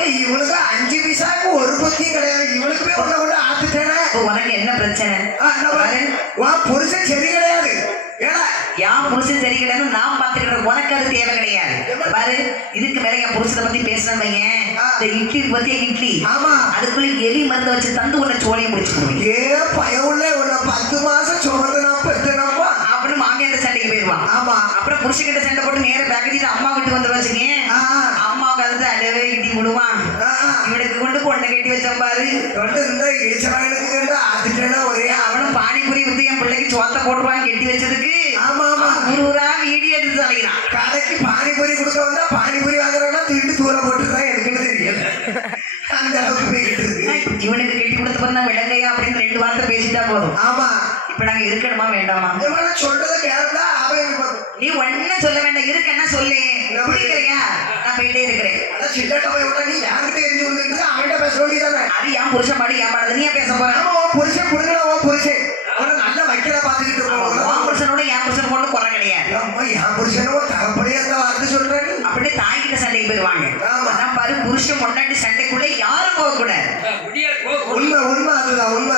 ஏய், இவனுக்கு அஞ்சு பைசாக்கு ஒரு பத்தியும் கிடையாது இவனுக்குமே ஒண்ணு ஒண்ணு ஆத்துட்டேனே உனக்கு என்ன பிரச்சனை புருஷன் சரி கிடையாது ஏடா புருஷன் சரி கிடையாது நான் பார்த்துக்கிற உனக்கு அது தேவை கிடையாது பாரு இதுக்கு மேல என் புருஷனை பத்தி ஆ. இந்த இட்லி பத்தி இட்லி ஆமா அதுக்குள்ள எலி மருந்து வச்சு தந்து உன்னை சோழியை முடிச்சு போடுவேன் ஏ பயவுள்ள உன்னை பத்து மாசம் சுமந்து நான் பெத்தனப்பா அப்படின்னு மாமியார் சண்டைக்கு போயிருவான் ஆமா அப்புறம் புருஷன்கிட்ட சண்டை போட்டு நேர பேக்கரியில் அம்மா விட்டு வந்து வச்சுக்கேன் ஆ, அம்மா கலந்து அடவே இடி விடுவான் ஆ, ஆ. இவனுக்கு கொண்டு பொண்ணை கட்டி வச்சான் பாரு. தொண்டு இந்த ஈஸ்வரனுக்கு கண்டு ஆத்துட்டேனா ஒரே அவனும் பானிபூரி வந்து என் பிள்ளைக்கு சோத்த போட்டுருவான் கட்டி வச்சதுக்கு ஆமா ஆமா. ஊரா வீடியோ எடுத்து தலைகிறான் கடைக்கு பானிபூரி கொடுக்க வந்தா பானிபூரி வாங்குறவனா தூக்கிட்டு தூர போட்டுருதான் எனக்குன்னு தெரியல. அந்த அளவுக்கு போய்கிட்டு இருக்கு. இவனுக்கு கட்டி கொடுத்த பிறந்தா விலங்கையா அப்படின்னு ரெண்டு வார்த்தை பேசிட்டா போதும். ஆமா. இப்ப நாங்க இருக்கணுமா வேண்டாமா? சொல்றத கேட்டா அவன் நீ ஒன்னும் சொல்ல வேண்டாம் இருக்கன்னா சொல்லு? பிடிக்கிறியா நான் போயிட்டே இருக்கிறேன். அதான் சில்லட்ட போய் விட்டா நீ யார்கிட்ட எரிஞ்சு வந்துட்டு அவன்கிட்ட பேச வேண்டியதானே அது என் புருஷன் பாடு என் பாடு. நீ பேச போற? புருஷன் புடுங்கடா புருஷன். அவனை நல்ல வைக்கல பாத்துக்கிட்டு இருக்கோம் புருஷனோட என் புருஷன் கொண்டு குறை கிடையாது. என் புருஷனும் தகப்படியே அந்த வார்த்தை சொல்றேன் அப்படியே தாய்கிட்ட சண்டைக்கு போயிருவாங்க. ஆமா. அதான் பாரு புருஷன் முன்னாடி சண்டைக்குள்ள யாரும் போக கூடாது உண்மை உண்மை அதுதான் உண்மை.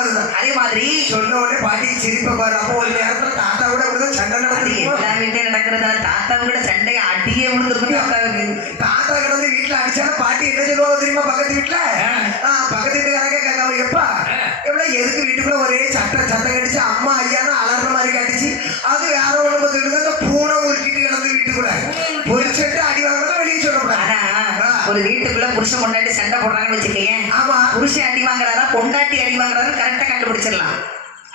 மாதிரி சொன்ன உடனே பாட்டி சிரிப்ப பாரு. அப்போ ஒரு நேரத்துல தாத்தா கூட அப்படிதான் சண்டை நடந்துருக்கும் எல்லா வீட்லயும் நடக்கிறதா? தாத்தா கூட சண்டையை அடியே விழுந்திருக்கும் தாத்தாவுக்கு தாத்தா கிடந்து வீட்டுல அடிச்சாலும் பாட்டி என்ன சொல்லுவாங்க தெரியுமா பக்கத்து வீட்டுல பக்கத்து வீட்டுக்காரங்க கேட்காம எப்பா எவ்வளவு எதுக்கு வீட்டுக்குள்ள ஒரே சட்டம் சத்தம் கடிச்சு அம்மா ஐயான்னு அலற மாதிரி கடிச்சு அது வேற ஒண்ணு பார்த்துட்டு அந்த பூனை உருட்டிட்டு கிடந்து வீட்டுக்குள்ள. பொறிச்சிட்டு அடி வாங்கினா வெளியே சொல்லக்கூடாது. ஒரு வீட்டுக்குள்ள புருஷன் பொண்டாட்டி சண்டை போடுறாங்கன்னு வச்சுக்கேன் ஆமா. புருஷன் அடி வாங்குறாரா வாங்குறாரு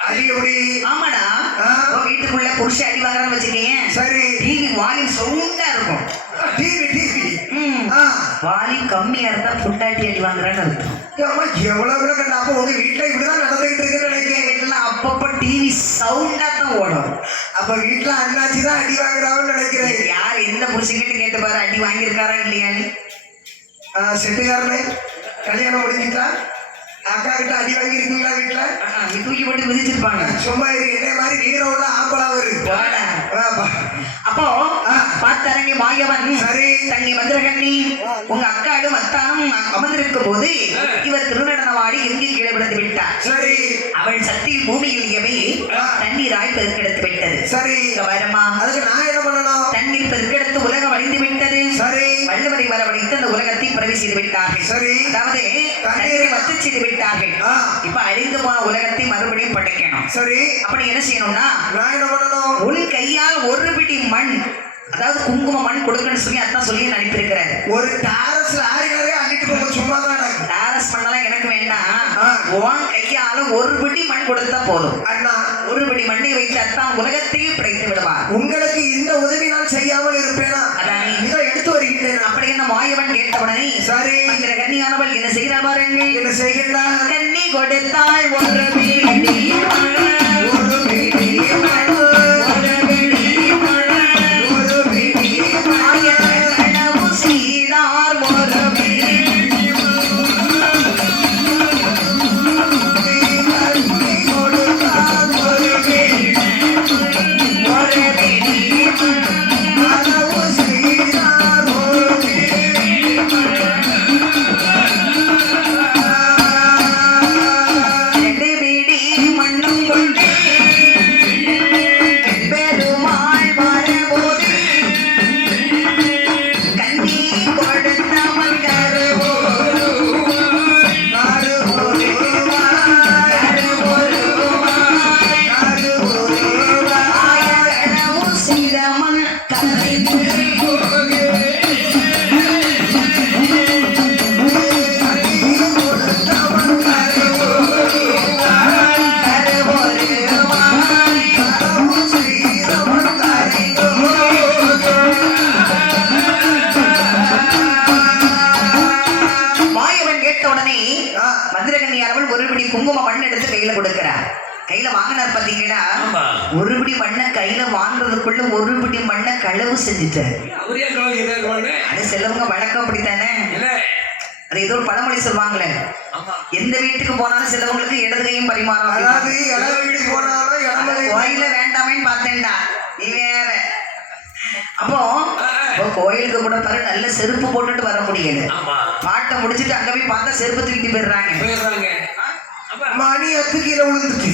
அது எப்படி? ஆமாடா. வீட்டுக்குள்ள புருஷன் அடி வாங்குறான்னு வச்சுக்கேன் சரி. டிவி வால்யூம் சவுண்டா இருக்கும். டிவி டிவி வால்யூம் கம்மியா இருந்தா பொண்டாட்டி அடி வாங்குறான்னு அம்மா எவ்வளவு கூட கண்டா? அப்போ உங்க வீட்டுல இப்படிதான் நடந்துகிட்டு இருக்குன்னு நினைக்கிறேன். வீட்டுல அப்பப்ப டிவி சவுண்டா தான் ஓடும். அப்ப வீட்டுல அண்ணாச்சி தான் அடி வாங்குறான்னு நினைக்கிறேன். யார் எந்த புருஷன்கிட்ட கேட்டு பாரு அடி வாங்கியிருக்காரா இல்லையான்னு. செட்டுக்காரனே கல்யாணம் முடிஞ்சிட்டா? அக்கா கிட்ட அடி வாங்கியிருக்கீங்களா வீட்டுல ஆஹா, நீ தூக்கி போட்டு மிதிச்சிருப்பாங்க. சும்மா இரு என்னை மாதிரி ஒரு வாடா. ஆமா. அப்போ. பார்த்தரங்கி மாயவன். சரி. தண்ணி மந்திரகண்ணி உங்க அக்காடும் அத்தானும் அமர்ந்திருக்கும் போது இவர் திருநடனவாடி இறங்கி கீழே விழுந்து விட்டார். சரி. அவள் சக்தியில் பூமியில் இயவே தண்ணீராய் பெருக்கெடுத்து விட்டது. சரி. வரமா அதுக்கு நான் பிறவி செய்து விட்டார்கள். சரி. அதாவது தண்ணீரை வத்து செய்து விட்டார்கள். இப்ப அழிந்து போன உலகத்தை மறுபடியும் படைக்கணும் சரி. அப்படி என்ன செய்யணும்னா நான் என்ன பண்ணணும்? உன் கையால் ஒரு பிடி மண் அதாவது குங்கும மண் கொடுக்கணும்னு சொல்லி அதான் சொல்லி அனுப்பியிருக்கிறாரு ஒரு டாரஸ் லாரி நிறைய அள்ளிட்டு போக சும்மா தான் டாரஸ் பண்ணலாம் எனக்கு வேண்டாம். உன் கையால ஒரு பிடி மண் கொடுத்தா போதும். அண்ணா. ஒரு பிடி மண்ணை வைத்து அத்தான் உலகத்தையே படைத்து விடுவார். உங்களுக்கு இந்த உதவி நான் செய்யாமல் இருப்பேனா? அதானே. இதோ எடுத்து வருகின்றேன். அப்படி என்ன மாயவன் கேட்டவுடனே சரி. மந்திர கன்னியானவள் என்ன செய்கிறார் பாருங்கள். என்ன செய்கின்றான் கன்னி கொடுத்தாள் ஒரு குங்கும மண் எடுத்து கையில கொடுக்கிறார். கையில வாங்கினார் பாத்தீங்கன்னா. ஒரு பிடி மண்ணை கையில வாங்குறதுக்குள்ள ஒரு பிடி மண்ணை களவு செஞ்சுட்டார். சொல்லுவாங்க சொல்லுவாங்க. அது சிலவங்க வழக்கம் அப்படித்தானே. அது ஏதோ ஒரு பழமொழி சொல்லுவாங்களே. எந்த வீட்டுக்கு போனாலும் சிலவங்களுக்கு இடது கையும் பரிமாறும் அதாவது இள வீட்டுக்கு போனாலும் கோயில வேண்டாமேன்னு பார்த்தேன்டா. நீ வேற. அப்போ இப்போ கோயிலுக்கு கூட பாரு நல்ல செருப்பு போட்டுட்டு வர முடியல. பாட்டை முடிச்சிட்டு அங்க போய் பார்த்தா செருப்பு தூக்கிட்டு போயிடுறாங்க. மணி எத்து கீழே மையத்துக்கு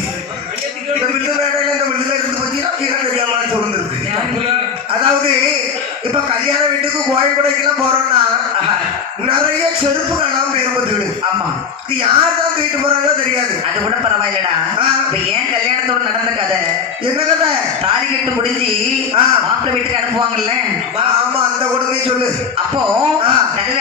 இந்த வில்லு மேடையில இந்த வில்லுல இருந்து போச்சுன்னா கீழே தெரியாம தப்புல. அதாவது இப்ப கல்யாண வீட்டுக்கு கோயில் கொடைக்கெல்லாம் போறோம்னா நிறைய செருப்பு காணாம பெரும்பத்துடு ஆமா. இது யார் தான் தூக்கிட்டு போறாங்களோ தெரியாது. அது கூட பரவாயில்லடா. இப்ப ஏன் கல்யாணத்தோட நடந்த கதை? என்ன கதை? தாலி கட்டு முடிஞ்சு. மாப்பிள்ளை வீட்டுக்கு அனுப்புவாங்கல்ல? ஆமா அந்த கொடுமையை சொல்லு. அப்போ. நல்ல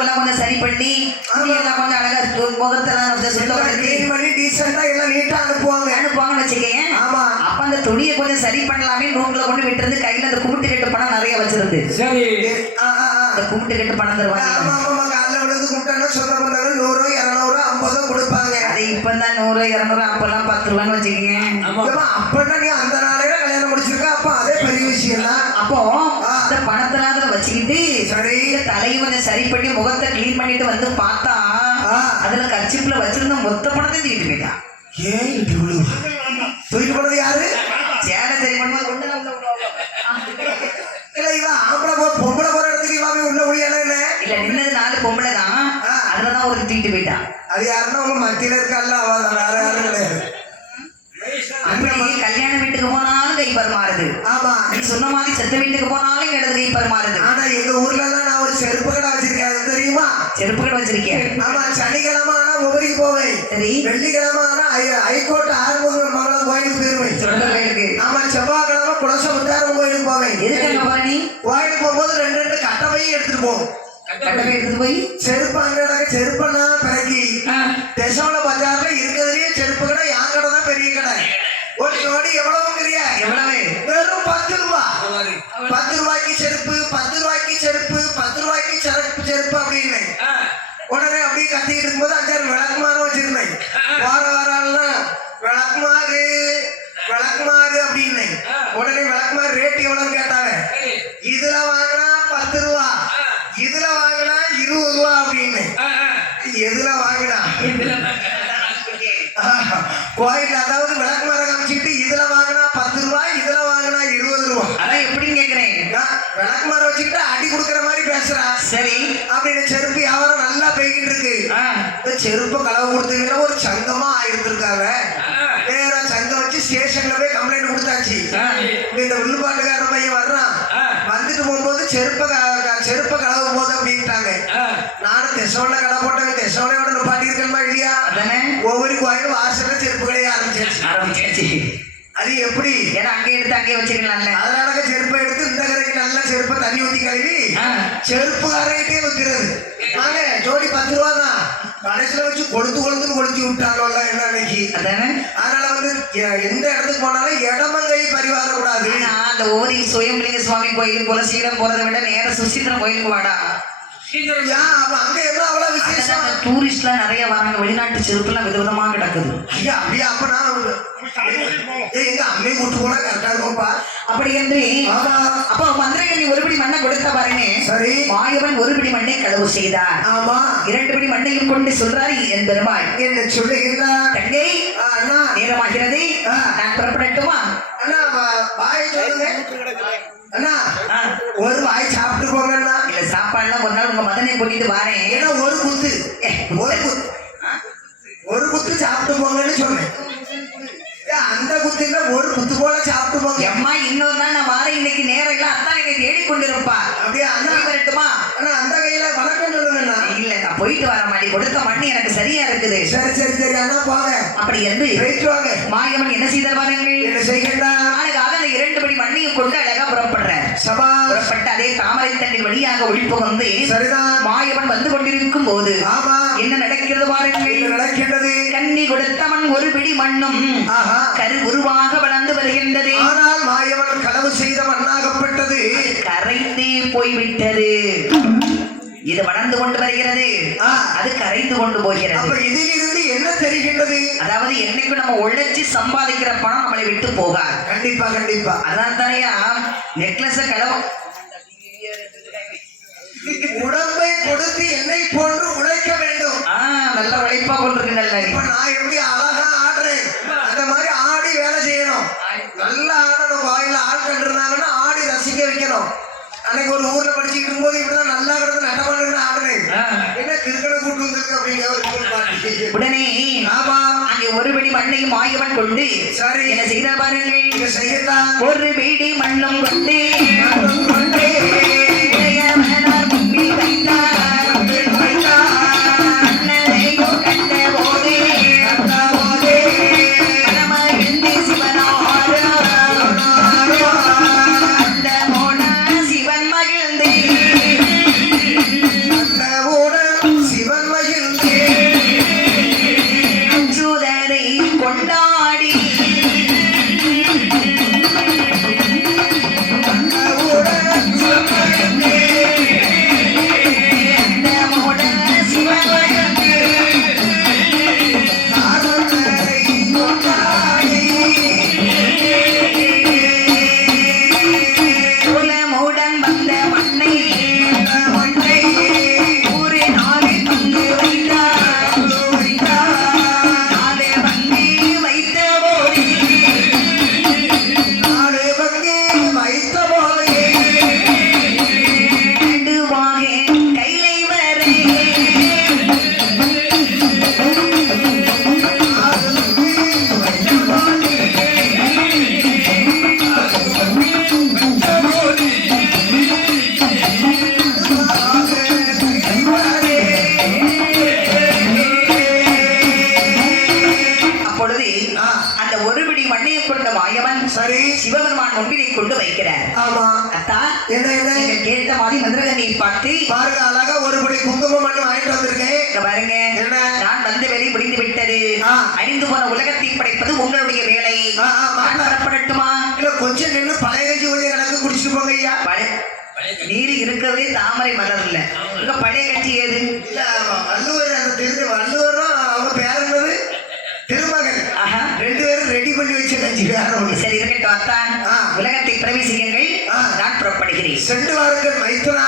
அழகா பூவெல்லாம் கொஞ்சம் சரி பண்ணி துணியெல்லாம் கொஞ்சம் அழகா து- முகத்தெல்லாம் கொஞ்சம் சுத்தப்படுத்தி கிளீன் பண்ணி டீசெண்டா எல்லாம் நீட்டா அனுப்புவாங்க. அனுப்புவாங்கன்னு வச்சுக்கேன் ஆமா. அப்ப அந்த துணியை கொஞ்சம் சரி பண்ணலாமே ரூம்ல கொண்டு விட்டுருந்து கையில அந்த கும்பிட்டு கட்டு பணம் நிறைய வச்சிருந்து சரி. அந்த கும்பிட்டு கட்டு பணம் ஆமா தருவாங்க ஆமா. காலைல விழுந்து கும்பிட்டாங்கன்னா சொந்த பந்தங்கள் நூறு இருநூறு ஐம்பதோ கொடுப்பாங்க. அது இப்பதான் நூறு இருநூறு அப்பெல்லாம் பத்து ரூபான்னு வச்சுக்கேன் ஆமா ஏம்மா, அப்பன்னா நீ அந்த நாளையில கல்யாணம் முடிச்சிருக்க அப்ப அதே பெரிய விஷயம் தான் அப்போ பணத்தெல்லாம் அதுல வச்சுக்கிட்டு சரி கொஞ்சம் சரி பண்ணி முகத்தை க்ளீன் பண்ணிட்டு வந்து பார்த்தா. அதுல கர்ச்சிப்ல வச்சிருந்த மொத்த பணத்தை தூக்கிட்டு போயிட்டான் ஏன் தூக்கிட்டு போனது யாரு? சேலை சரி பண்ணும்போது கொண்டு. இல்ல இவ ஆம்பளை போ பொம்பளை போற இடத்துக்கு இவன் போய் உள்ள முடியல என்ன இல்ல நின்னது நாலு பொம்பளை தான். அதுலதான் ஒரு தூக்கிட்டு போயிட்டான் அது யாருன்னா உங்க மத்தியில இருக்கல்ல அவ தான், வேற யாரும் கிடையாது அப்படி கல்யாண வீட்டுக்கு போனாலும் கை பரிமாறுது ஆமா நீ சொன்ன மாதிரி செத்த வீட்டுக்கு போனாலும் இடது கை பரிமாறுது. ஆனா எங்க ஊர்ல எல்லாம் நான் ஒரு செருப்பு கடை வச்சிருக்கேன். அது தெரியுமா? செருப்பு கடை வச்சிருக்கேன் ஆமா சனிக்கிழமை ஆனா உபரிக்கு போவேன். சரி. வெள்ளிக்கிழமை ஆனா ஹைகோர்ட் ஆறுமுகம் மங்களம் கோயிலுக்கு போயிருவேன். சொந்த கோயிலுக்கு. ஆமா செவ்வாய்க்கிழமை குலச முத்தாரம் கோயிலுக்கு போவேன். எதுக்கு அங்க போற நீ? கோயிலுக்கு போகும்போது ரெண்டு ரெண்டு கட்டப்பையும் எடுத்துட்டு போவோம். கட்டளை எடுத்துட்டு போய்? செருப்பு அங்க செருப்பெல்லாம் பிறக்கி. தெசோல பஜார்ல இருக்கிறதுலயே செருப்பு கடை என் கடை தான் பெரிய கடை. ஒரு ஜோடி எவ்வளவு பெரிய எவ்வளவு? பத்து ரூபாய்க்கு செருப்பு பத்து ரூபாய்க்கு செருப்பு பத்து ரூபாய்க்கு செருப்பு செருப்பு அப்படின்னு. உடனே அப்படியே கத்திக்கிட்டு இருக்கும்போது அஞ்சாறு விளக்குமாறு வச்சிருந்தேன். வார வாரம் விளக்குமாறு விளக்குமாறு அப்படின்னு. உடனே விளக்குமாறு ரேட் எவ்வளவுன்னு கேட்டாங்க. இதுல வாங்கினா பத்து ரூபா. இதுல வாங்கினா இருபது ரூபா அப்படின்னு. எதுல வாங்கினா? கோயில் அதாவது விளக்குமாறு காமிச்சிட்டு இதுல வாங்கினா பத்து ரூபாய் இதுல வாங்கினா இருபது ரூபா அதான் எப்படின்னு கேக்குறேன் நான் விளக்குமாறு வச்சுக்கிட்டு அடி கொடுக்குற மாதிரி பேசுறா. சரி. அப்படின்னு செருப்பு வியாபாரம் நல்லா போய்கிட்டு இருக்கு. இந்த செருப்பு களவு கொடுத்தீங்கன்னா ஒரு சங்கமா ஆயிருந்திருக்காங்க. நேரா சங்கம் வச்சு ஸ்டேஷன்ல போய் கம்ப்ளைண்ட் கொடுத்தாச்சு. இந்த வில்லுப்பாட்டுக்கார பையன் வர்றான். வந்துட்டு போகும்போது செருப்ப செருப்ப களவு போது அப்படின்ட்டாங்க. நானும் தெசோல கடை போட்டவன் தெசோலையோட நிப்பாட்டி இருக்கணுமா இல்லையா ஒவ்வொரு கோயிலும் வாசல்ல செருப்பு கடையே ஆரம்பிச்சிருச்சு ஆரம்பிச்சாச்சு. அது எப்படி? ஏன்னா அங்கே எடுத்து அங்கே வச்சுக்கலாம்ல அதனால செருப்பை எடுத்து இந்த கரைக்கு நல்ல செருப்பை தண்ணி ஊத்தி கழுவி. செருப்பு கரையிட்டே வைக்கிறது. வாங்க ஜோடி பத்து ரூபா தான். கடைசியில வச்சு கொளுத்து கொளுத்துன்னு கொளுத்தி விட்டாங்கல்ல என்ன அன்னைக்கு? அதானே? அதனால வந்து எந்த இடத்துக்கு போனாலும் இடமங்கை பரிவார கூடாது. ஆனா அந்த ஓரி சுயம்பலிங்க சுவாமி கோயிலுக்கு குலசீலம் போறதை விட நேர சுசீந்திரம் கோயிலுக்கு வாடா. சீக்கிரம் ஏன் அப்ப அங்க என்ன அவ்வளவு விசேஷம்? டூரிஸ்ட்லாம் நிறைய வராங்க. வெளிநாட்டு செருப்புலாம் விதவிதமா கிடக்குது. ஐயா அப்படியா? அப்ப நான் ஏய், எங்க அம்மையை கூட்டு போனா கரெக்டா இருக்கும்ப்பா அப்படி என்று அப்போ மந்திரகனி ஒருபடி மண்ணை கொடுத்த பாருங்க சரி. மாயவன் ஒருபடி மண்ணை களவு செய்தார். ஆமா. இரண்டு படி மண்ணையும் கொண்டு சொல்றாரு என் பெருமாள். என்ன சொல்லுகிறார் தங்கை நேரமாகிறது. நான் புறப்படட்டுமா? அண்ணா வா- வாய் சொல்லுங்க அண்ணா. ஒரு வாய் சாப்பிட்டு போங்க இல்ல சாப்பாடுலாம் ஒரு நாள் உங்க மதனை கூட்டிட்டு வாரேன். ஏன்னா ஒரு குத்து. ஒரு குத்து. ஒரு குத்து சாப்பிட்டு போங்கன்னு சொன்னேன். அந்த குத்து இல்ல ஒரு குத்து போல சாப்பிட்டு போங்க. எம்மா இன்னொரு நாள் நான் வாரேன். இன்னைக்கு நேரம் இல்ல. அத்தான் என்னை தேடி கொண்டிருப்பா அப்படியே போய் வரட்டுமா? அண்ணா அந்த கையில சொல்லுங்கண்ணா. இல்ல நான் போயிட்டு வர மாட்டேன் கொடுத்த மண்ணு எனக்கு சரியா இருக்குது. சரி சரி சரி. அண்ணா போங்க. அப்படி என்று போயிட்டு வாங்க. மாயவன் என்ன செய்தார் பாருங்கள்? என்ன செய்கின்றா அழகாக அந்த இரண்டு படி மண்ணையும் கொண்டு அழகா புறப்படுறேன் சபா புறப்பட்ட அதே தாமரை தண்ணின் வழியாக ஒளிப்புகந்து சரிதான். மாயவன் வந்து கொண்டிருக்கும் போது ஆமா என்ன நடக்கிறது பாருங்கள். நடக்கின்றது? கண்ணி கொடுத்தவன் ஒரு பிடி மண்ணும் ஆஹா. கரு உருவாக வளர்ந்து வருகின்றது. ஆனால் மாயவன் களவு செய்த மண்ணாகப்பட்டது. கரைந்தே போய்விட்டது. இது வளர்ந்து கொண்டு வருகிறது. அது கரைந்து கொண்டு போகிறது. இதிலிருந்து தெரிகின்றது. அதாவது என்னைக்கு நம்ம உழைச்சி சம்பாதிக்கிற பணம் நம்மளை விட்டு போகாது. கண்டிப்பா கண்டிப்பா. அதான் தானையா நெக்லஸ களவு உடம்பை கொடுத்து என்னை போன்று உழைக்க வேண்டும். ஆ நல்ல உழைப்பா கொண்டிருக்கு நல்ல இப்ப நான் எப்படி அழகா ஆடுறேன்? அந்த மாதிரி ஆடி வேலை செய்யணும். நல்லா ஆடணும். கோயில ஆள் கண்டிருந்தாங்கன்னா ஆடி ரசிக்க வைக்கணும். அன்னைக்கு ஒரு ஊர்ல படிச்சுக்கிட்டு இருக்கும்போது இப்படிதான் நல்லா கிடந்து நட்டமான ஆடுறேன் ஆ. எங்க கிறுக்கனை கூட்டு வந்திருக்கு அப்படிங்க ஒரு. உடனே ஆமா அங்கே ஒரு பிடி மண்ணையும் மாயவன் கொண்டு சரி. என்ன செய்த பாருங்கள் செய்யத்தான் ஒரு பிடி மண்ணும் கொண்டு மண்ணும் கொண்டே ஆமா. அத்தான் என்ன என்ன? கேட்ட மாதிரி மதுரகண்ணியை பார்த்து பாருங்க அழகா ஒரு படி குங்குமம் மண்ணு வாங்கிட்டு வந்திருக்கேன். இங்க பாருங்க? நான் வந்த வேலை முடிந்து விட்டது. அழிந்து போன உலகத்தை படைப்பது உங்களுடைய வேலை. புறப்படட்டுமா இல்ல கொஞ்சம் நின்று பழைய கஞ்சி கொஞ்சம் கணக்கு குடிச்சிட்டு போங்க ஐயா. பழைய நீர் இருக்கிறதே தாமரை மலர் இல்ல இங்க பழைய கட்சி ஏது? இருக்கட்டும் சென்று வாருங்கள் மைத்துனா.